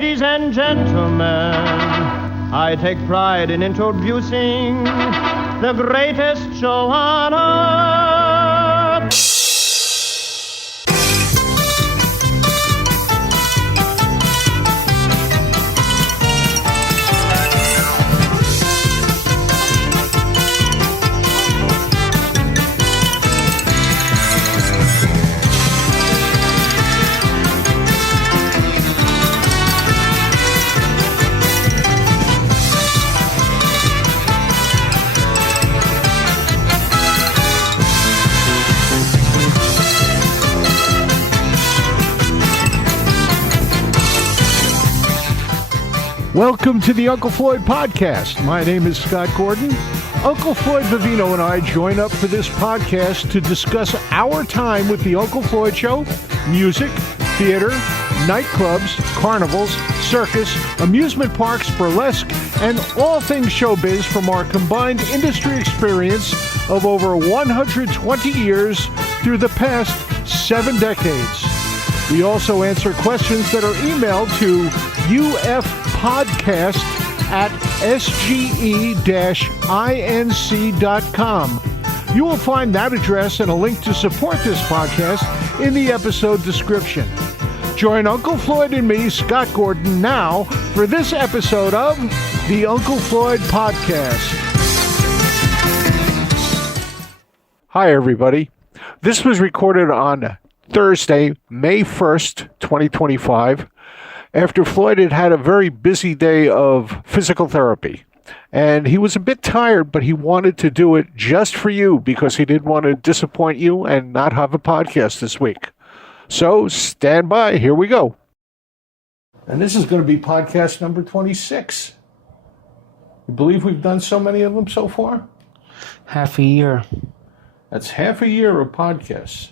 Ladies and gentlemen, I take pride in introducing the greatest show on earth. Welcome to the Uncle Floyd podcast. My name is Scott Gordon. Uncle Floyd Vivino and I join up for this podcast to discuss our time with the Uncle Floyd Show, music, theater, nightclubs, carnivals, circus, amusement parks, burlesque, and all things showbiz from our combined industry experience of over 120 years through the past 7 decades. We also answer questions that are emailed to ufpodcast@sge-inc.com. You will find that address and a link to support this podcast in the episode description. Join Uncle Floyd and me, Scott Gordon, now for this episode of the Uncle Floyd Podcast. Hi, everybody. This was recorded on Thursday, May 1st, 2025, after Floyd had had a very busy day of physical therapy. And he was a bit tired, but he wanted to do it just for you because he didn't want to disappoint you and not have a podcast this week. So stand by. Here we go. And this is going to be podcast number 26. You believe we've done so many of them so far? Half a year. That's half a year of podcasts.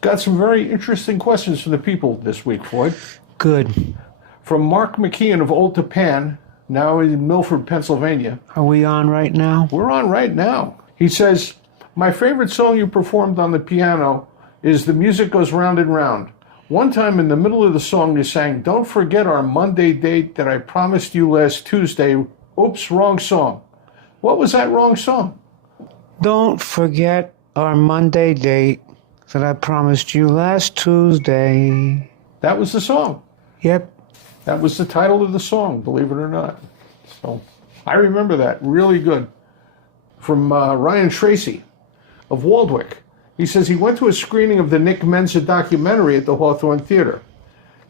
Got some very interesting questions from the people this week, Floyd. Good. From Mark McKeon of Old Tapan, now in Milford, Pennsylvania. Are we on right now? We're on right now. He says, my favorite song you performed on the piano is The Music Goes Round and Round. One time in the middle of the song you sang, don't forget our Monday date that I promised you last Tuesday. Oops, wrong song. What was that wrong song? Don't forget our Monday date that I promised you last Tuesday. That was the song. Yep. That was the title of the song, believe it or not. So I remember that really good. From Ryan Tracy of Waldwick. He says he went to a screening of the Nick Menza documentary at the Hawthorne Theater.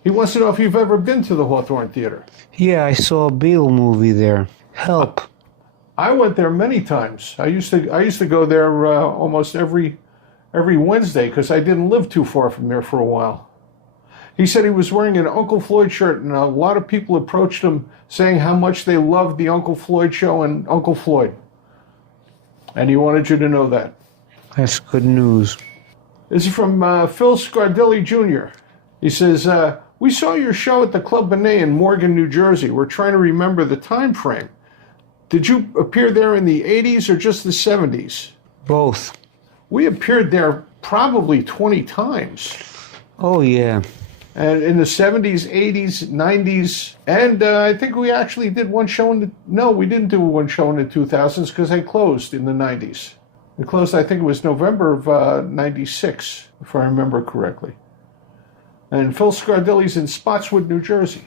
He wants to know if you've ever been to the Hawthorne Theater. Yeah, I saw a Beatle movie there. Help. I went there many times. I used to go there almost every Wednesday because I didn't live too far from there for a while. He said he was wearing an Uncle Floyd shirt, and a lot of people approached him saying how much they loved the Uncle Floyd show and Uncle Floyd. And he wanted you to know that. That's good news. This is from Phil Scardelli Jr. He says, we saw your show at the Club Benet in Morgan, New Jersey. We're trying to remember the time frame. Did you appear there in the 80s or just the 70s? Both. We appeared there probably 20 times. Oh, yeah. And in the 70s, 80s, 90s, and I think we actually did one show we didn't do one show in the 2000s because they closed in the 90s. It closed, I think it was November of 96, if I remember correctly. And Phil Scardelli's in Spotswood, New Jersey.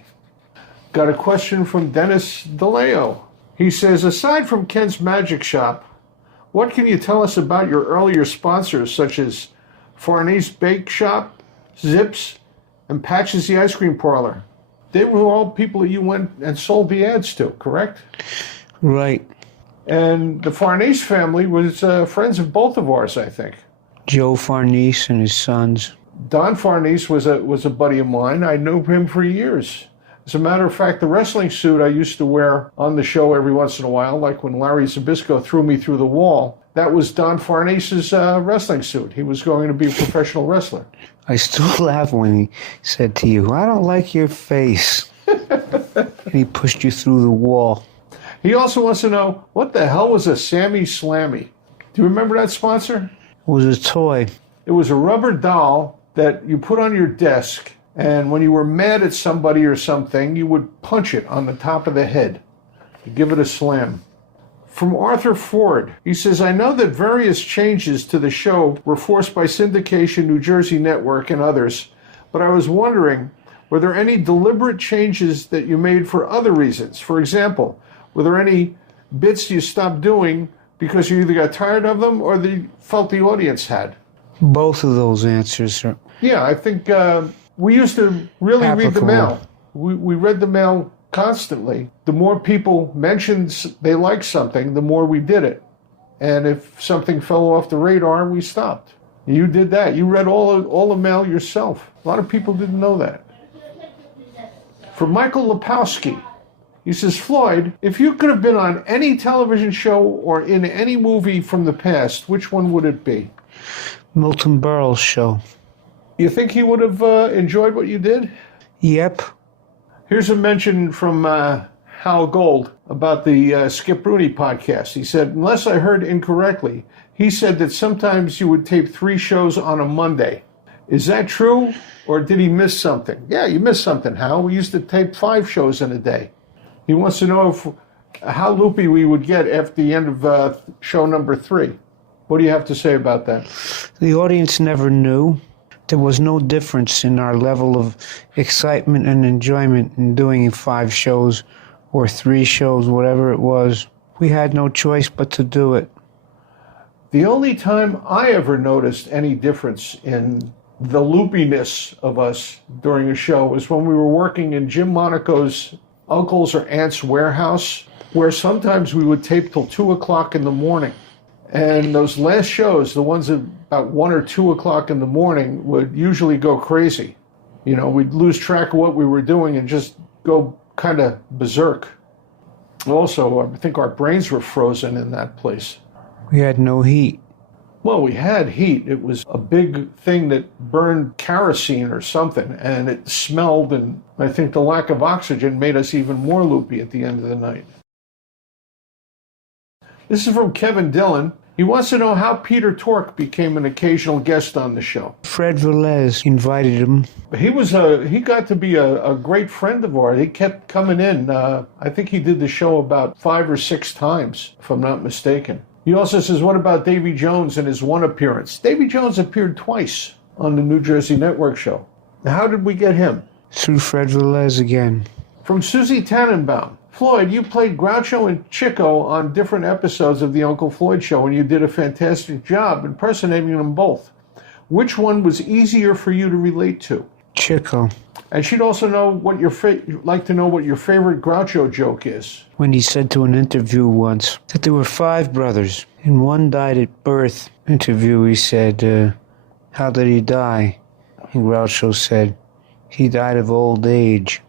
Got a question from Dennis DeLeo. He says, aside from Ken's Magic Shop, what can you tell us about your earlier sponsors, such as Farnese Bake Shop, Zips, and Patches the Ice Cream Parlor? They were all people that you went and sold the ads to, correct? Right. And the Farnese family was friends of both of ours, I think. Joe Farnese and his sons. Don Farnese was a buddy of mine. I knew him for years. As a matter of fact, the wrestling suit I used to wear on the show every once in a while, like when Larry Zbyszko threw me through the wall, that was Don Farnese's wrestling suit. He was going to be a professional wrestler. I still laugh when he said to you, I don't like your face. And he pushed you through the wall. He also wants to know, what the hell was a Sammy Slammy? Do you remember that sponsor? It was a toy. It was a rubber doll that you put on your desk, And when you were mad at somebody or something, you would punch it on the top of the head. You give it a slam. From Arthur Ford, he says, I know that various changes to the show were forced by syndication, New Jersey Network, and others, but I was wondering, were there any deliberate changes that you made for other reasons? For example, were there any bits you stopped doing because you either got tired of them or you felt the audience had? Both of those answers are Yeah, I think we used to really read the mail. We read the mail constantly. The more people mentioned they liked something, the more we did it. And if something fell off the radar, we stopped. You did that. You read all the mail yourself. A lot of people didn't know that. For Michael Lepowski, he says, Floyd, if you could have been on any television show or in any movie from the past, which one would it be? Milton Berle's show. You think he would have enjoyed what you did? Yep. Here's a mention from Hal Gold about the Skip Rooney podcast. He said, unless I heard incorrectly, he said that sometimes you would tape 3 shows on a Monday. Is that true, or did he miss something? Yeah, you missed something, Hal. We used to tape 5 shows in a day. He wants to know how loopy we would get after the end of show number 3. What do you have to say about that? The audience never knew. There was no difference in our level of excitement and enjoyment in doing 5 shows or 3 shows, whatever it was. We had no choice but to do it. The only time I ever noticed any difference in the loopiness of us during a show was when we were working in Jim Monaco's uncle's or aunt's warehouse, where sometimes we would tape till 2 o'clock in the morning. And those last shows, the ones about 1 or 2 o'clock in the morning, would usually go crazy. You know, we'd lose track of what we were doing and just go kind of berserk. Also, I think our brains were frozen in that place. We had no heat. Well, we had heat. It was a big thing that burned kerosene or something, and it smelled, and I think the lack of oxygen made us even more loopy at the end of the night. This is from Kevin Dillon. He wants to know how Peter Tork became an occasional guest on the show. Fred Velez invited him. He got to be a great friend of ours. He kept coming in. I think he did the show about 5 or 6 times, if I'm not mistaken. He also says, what about Davy Jones and his one appearance? Davy Jones appeared twice on the New Jersey Network show. Now, how did we get him? Through Fred Velez again. From Susie Tannenbaum. Floyd, you played Groucho and Chico on different episodes of the Uncle Floyd Show, and you did a fantastic job impersonating them both. Which one was easier for you to relate to? Chico. And she'd also know what like to know what your favorite Groucho joke is. When he said to an interview once that there were 5 brothers, and one died at birth. Interview, he said, how did he die? And Groucho said, he died of old age.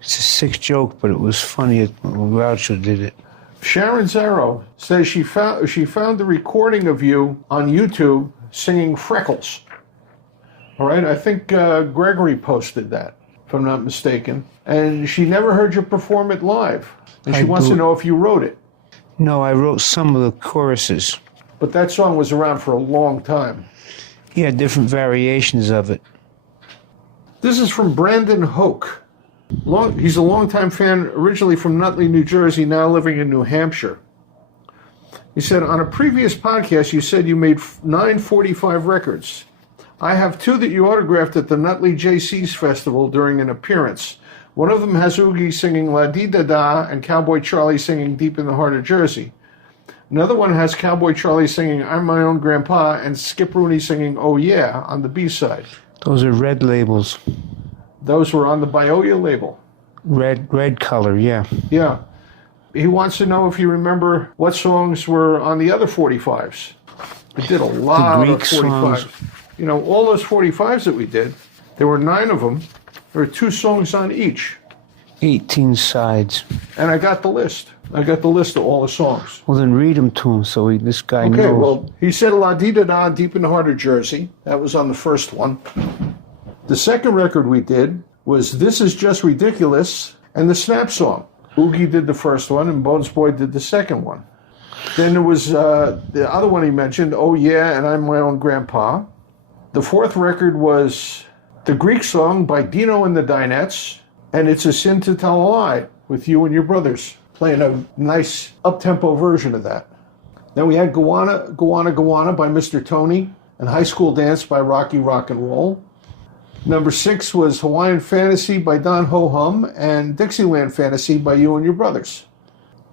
It's a sick joke, but it was funny when Groucho did it. Sharon Zarrow says she found the recording of you on YouTube singing Freckles. All right, I think Gregory posted that, if I'm not mistaken. And she never heard you perform it live. And she wants to know if you wrote it. No, I wrote some of the choruses. But that song was around for a long time. Yeah, different variations of it. This is from Brandon Hoke. He's a longtime fan, originally from Nutley, New Jersey, now living in New Hampshire. He said, on a previous podcast, you said you made 945 records. I have 2 that you autographed at the Nutley JC's Festival during an appearance. One of them has Oogie singing La Dee Da Da and Cowboy Charlie singing Deep in the Heart of Jersey. Another one has Cowboy Charlie singing I'm My Own Grandpa and Skip Rooney singing Oh Yeah on the B-side. Those are red labels. Those were on the Bioia label. Red color, yeah. Yeah. He wants to know if you remember what songs were on the other 45s. We did a lot of 45s. Songs. You know, all those 45s that we did, there were 9 of them. There were 2 songs on each. 18 sides. And I got the list. I got the list of all the songs. Well, then read them to him so this guy knows. Okay, well, he said La Dee Da Da, Deep in the Heart of Jersey. That was on the first one. The second record we did was This Is Just Ridiculous and the Snap Song. Oogie did the first one and Bones Boy did the second one. Then there was the other one he mentioned, Oh Yeah, and I'm My Own Grandpa. The fourth record was The Greek Song by Dino and the Dinettes, and It's a Sin to Tell a Lie with You and Your Brothers, playing a nice up-tempo version of that. Then we had Gowanna, Gowanna, Gowanna by Mr. Tony, and High School Dance by Rocky Rock and Roll. Number 6 was Hawaiian Fantasy by Don Ho Hum, and Dixieland Fantasy by You and Your Brothers.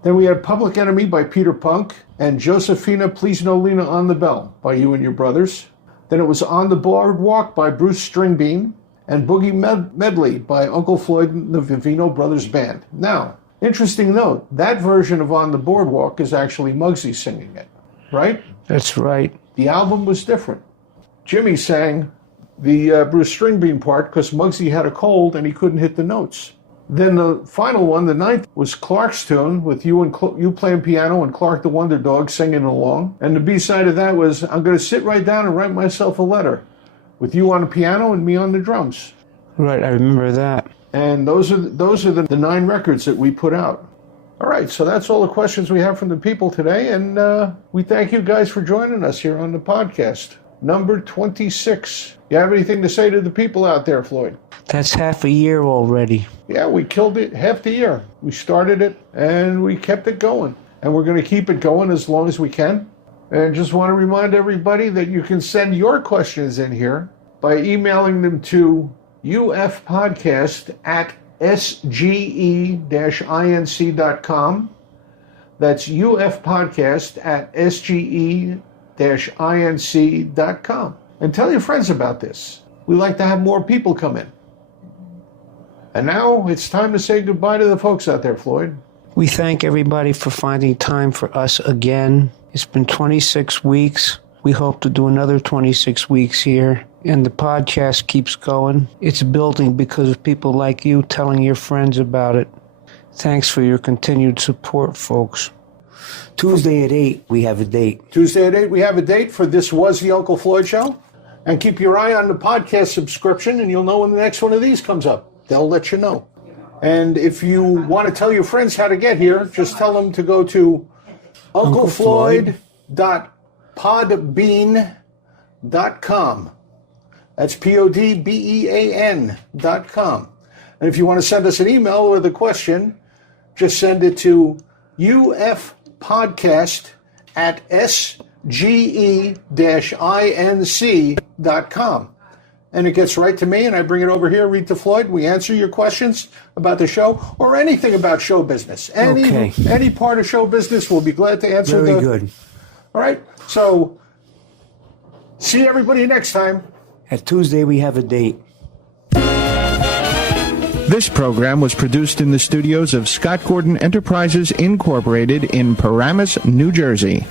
Then we had Public Enemy by Peter Punk, and Josephina Please No Lena on the Bell by You and Your Brothers. Then it was On the Boardwalk by Bruce Stringbean, and Boogie Medley by Uncle Floyd and the Vivino Brothers Band. Now, interesting note, that version of On the Boardwalk is actually Muggsy singing it, right? That's right. The album was different. Jimmy sang the Bruce Stringbean part because Muggsy had a cold and he couldn't hit the notes. Then the final one, the 9th, was Clark's tune with you playing piano and Clark the Wonder Dog singing along. And the B-side of that was I'm going to sit right down and write myself a letter with you on the piano and me on the drums. Right, I remember that. And those are the 9 records that we put out. All right, so that's all the questions we have from the people today. And we thank you guys for joining us here on the podcast. Number 26. You have anything to say to the people out there, Floyd? That's half a year already. Yeah, we killed it half the year. We started it and we kept it going. And we're going to keep it going as long as we can. And just want to remind everybody that you can send your questions in here by emailing them to ufpodcast@sge-inc.com. That's ufpodcast@sge-inc.com. And tell your friends about this. We like to have more people come in. And now it's time to say goodbye to the folks out there, Floyd. We thank everybody for finding time for us again. It's been 26 weeks. We hope to do another 26 weeks here. And the podcast keeps going. It's building because of people like you telling your friends about it. Thanks for your continued support, folks. Tuesday at 8, we have a date. Tuesday at 8, we have a date for This Was the Uncle Floyd Show. And keep your eye on the podcast subscription, and you'll know when the next one of these comes up. They'll let you know. And if you want to tell your friends how to get here, just tell them to go to unclefloyd.podbean.com. That's podbean.com. And if you want to send us an email with a question, just send it to ufpodcast@sge-inc.com. And it gets right to me, and I bring it over here, read to Floyd. We answer your questions about the show or anything about show business. Any part of show business, we'll be glad to answer. Very good. All right. So, see everybody next time. At Tuesday, we have a date. This program was produced in the studios of Scott Gordon Enterprises, Incorporated in Paramus, New Jersey.